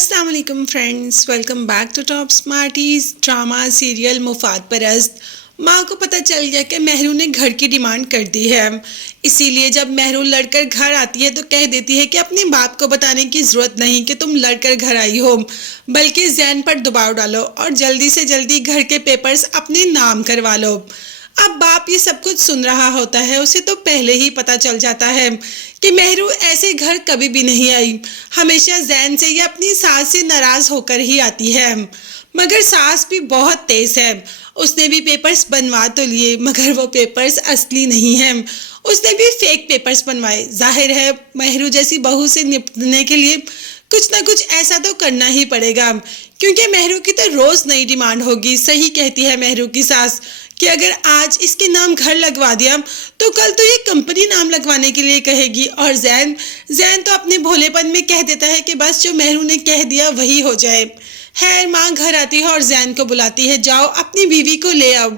अस्सलाम वालेकुम friends, welcome back to top smarties. Drama serial Mufaad Parast. माँ को पता चल गया कि मेहरू ने घर की डिमांड कर दी है, इसीलिए जब मेहरू लड़कर घर आती है तो कह देती है कि अपने बाप को बताने की ज़रूरत नहीं कि तुम लड़कर घर आई हो, बल्कि जैन पर दबाव डालो और जल्दी से जल्दी घर के पेपर्स अपने नाम करवा लो। अब बाप ये सब कुछ सुन रहा होता है, उसे तो पहले ही पता चल जाता है कि मेहरू ऐसे घर कभी भी नहीं आई। हमेशा जैन से या अपनी सास से नाराज होकर ही आती है, मगर सास भी बहुत तेज है। उसने भी पेपर्स बनवा तो लिए, मगर वो पेपर्स असली नहीं है, उसने भी फेक पेपर्स बनवाए। जाहिर है मेहरू जैसी बहू से निपटने के लिए कुछ ना कुछ ऐसा तो करना ही पड़ेगा, क्योंकि मेहरू की तो रोज नई डिमांड होगी। सही कहती है मेहरू की सास कि अगर आज इसके नाम घर लगवा दिया तो कल तो ये कंपनी नाम लगवाने के लिए कहेगी। और जैन तो अपने भोलेपन में कह देता है कि बस जो मेहरू ने कह दिया वही हो जाए। खैर माँ घर आती है और जैन को बुलाती है, जाओ अपनी बीवी को ले आओ,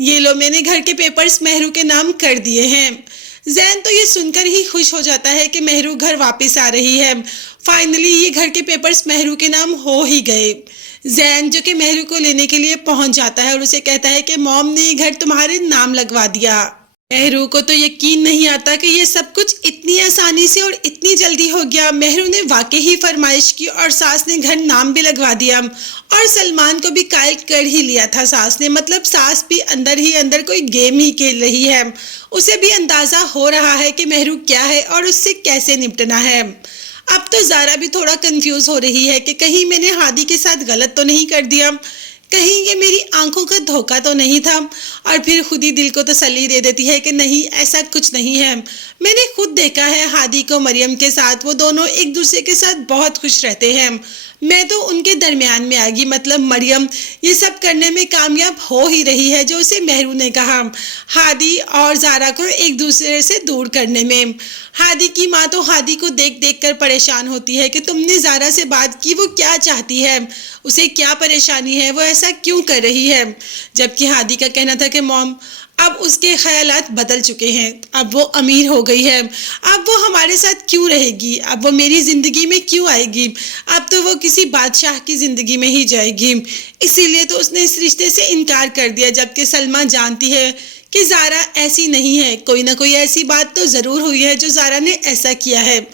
ये लो मैंने घर के पेपर्स मेहरू के नाम कर दिए हैं। जैन तो ये सुनकर ही खुश हो जाता है कि मेहरू घर वापस आ रही है। फाइनली ये घर के पेपर्स मेहरू के नाम हो ही गए। जैन जो कि मेहरू को लेने के लिए पहुंच जाता है और उसे कहता है कि मॉम ने ये घर तुम्हारे नाम लगवा दिया। मेहरू को तो यकीन नहीं आता कि ये सब कुछ इतनी आसानी से और इतनी जल्दी हो गया। मेहरू ने वाकई ही फरमाइश की और सास ने घर नाम भी लगवा दिया और सलमान को भी कायल कर ही लिया था सास ने। मतलब सास भी अंदर ही अंदर कोई गेम ही खेल रही है। उसे भी अंदाजा हो रहा है कि मेहरू क्या है और उससे कैसे निपटना है। अब तो ज़ारा भी थोड़ा कंफ्यूज हो रही है कि कहीं मैंने हादी के साथ गलत तो नहीं कर दिया, कहीं ये मेरी आंखों का धोखा तो नहीं था। और फिर खुद ही दिल को तसल्ली दे देती है कि नहीं, ऐसा कुछ नहीं है। मैंने खुद देखा है हादी को मरियम के साथ, वो दोनों एक दूसरे के साथ बहुत खुश रहते हैं। मैं तो उनके दरमियान में आ गई। मतलब मरियम ये सब करने में कामयाब हो ही रही है जो उसे मेहरू ने कहा, हादी और ज़ारा को एक दूसरे से दूर करने में। हादी की माँ तो हादी को देख देख कर परेशान होती है कि तुमने ज़ारा से बात की, वो क्या चाहती है, उसे क्या परेशानी है, वो ऐसा क्यों कर रही है। जबकि हादी का कहना था कि मॉम अब उसके ख्यालात बदल चुके हैं, अब वो अमीर हो गई है, अब वो हमारे साथ क्यों रहेगी, अब वो मेरी ज़िंदगी में क्यों आएगी, अब तो वो किसी बादशाह की ज़िंदगी में ही जाएगी। इसीलिए तो उसने इस रिश्ते से इनकार कर दिया। जबकि सलमा जानती है कि ज़ारा ऐसी नहीं है, कोई ना कोई ऐसी बात तो ज़रूर हुई है जो ज़ारा ने ऐसा किया है।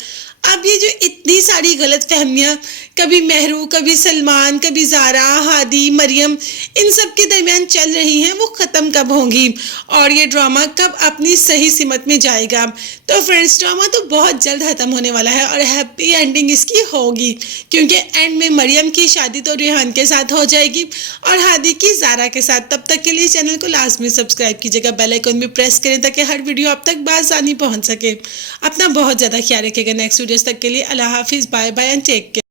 अब ये जो इतनी सारी गलत फहमियाँ, कभी मेहरू, कभी सलमान, कभी ज़ारा, हादी, मरियम, इन सब के दरमियान चल रही हैं, वो ख़त्म कब होंगी और ये ड्रामा कब अपनी सही सिमत में जाएगा। तो फ्रेंड्स ड्रामा तो बहुत जल्द ख़त्म होने वाला है और हैप्पी एंडिंग इसकी होगी, क्योंकि एंड में मरियम की शादी तो रेहान के साथ हो जाएगी और हादी की ज़ारा के साथ। तब तक के लिए चैनल को लाजमी सब्सक्राइब कीजिएगा, बेल आइकन भी प्रेस करें ताकि हर वीडियो आप तक बासानी पहुँच सके। अपना बहुत ज़्यादा ख्याल रखिएगा। नेक्स्ट वीडियोस तक के लिए अल्लाह हाफिज़, bye bye and take care.